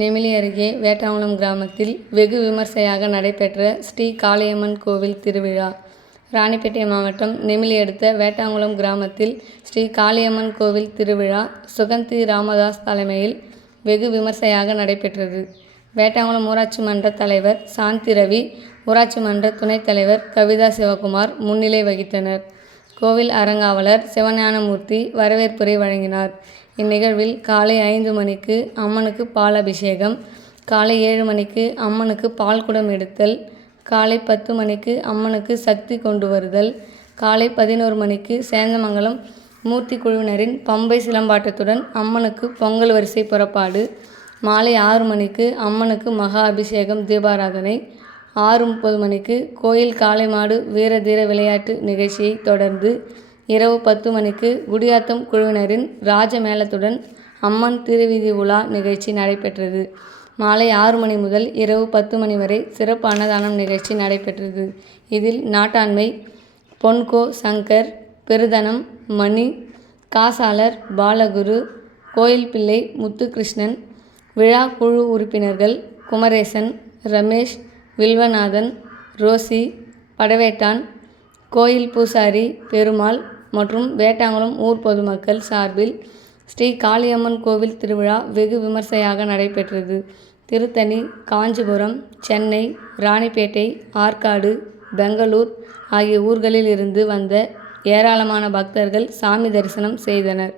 நெமிலி அருகே வேட்டாங்குளம் கிராமத்தில் வெகு விமர்சையாக நடைபெற்ற ஸ்ரீ காளியம்மன் கோவில் திருவிழா. ராணிப்பேட்டை மாவட்டம் நெமிலி அடுத்த வேட்டாங்குளம் கிராமத்தில் ஸ்ரீ காளியம்மன் கோவில் திருவிழா சுகந்தி ராமதாஸ் தலைமையில் வெகு விமர்சையாக நடைபெற்றது. வேட்டாங்குளம் ஊராட்சி மன்ற தலைவர் சாந்தி ரவி, ஊராட்சி மன்ற துணைத் தலைவர் கவிதா சிவகுமார் முன்னிலை வகித்தனர். கோவில் அறங்காவலர் சிவஞானமூர்த்தி வரவேற்புரை வழங்கினார். இந்நிகழ்வில் காலை 5 மணிக்கு அம்மனுக்கு பால் அபிஷேகம், காலை 7 மணிக்கு அம்மனுக்கு பால்குடம் எடுத்தல், காலை 10 மணிக்கு அம்மனுக்கு சக்தி கொண்டு வருதல், காலை 11 மணிக்கு சேந்தமங்கலம் மூர்த்தி குழுவினரின் பம்பை சிலம்பாட்டத்துடன் அம்மனுக்கு பொங்கல் வரிசை புறப்பாடு, மாலை 6 மணிக்கு அம்மனுக்கு மகா அபிஷேகம் தீபாராதனை, 6:30 மணிக்கு கோயில் காளை மாடு வீர தீர விளையாட்டு நிகழ்ச்சியை தொடர்ந்து இரவு 10 மணிக்கு குடியாத்தம் குழுவினரின் ராஜ மேளத்துடன் அம்மன் திருவீதி உலா நிகழ்ச்சி நடைபெற்றது. மாலை 6 மணி முதல் இரவு 10 மணி வரை சிறப்பு அன்னதானம் நிகழ்ச்சி நடைபெற்றது. இதில் நாட்டாண்மை பொன்கோ சங்கர், பெருதனம் மணி, காசாளர் பாலகுரு, கோயில் பிள்ளை முத்துகிருஷ்ணன், விழா குழு உறுப்பினர்கள் குமரேசன், ரமேஷ், வில்வநாதன், ரோசி, படவேட்டான், கோயில் பூசாரி பெருமாள் மற்றும் வேட்டாங்குளம் ஊர் பொதுமக்கள் சார்பில் ஸ்ரீ காளியம்மன் கோவில் திருவிழா வெகு விமர்சையாக நடைபெற்றது. திருத்தணி, காஞ்சிபுரம், சென்னை, ராணிப்பேட்டை, ஆற்காடு, பெங்களூர் ஆகிய ஊர்களில் இருந்து வந்த ஏராளமான பக்தர்கள் சாமி தரிசனம் செய்தனர்.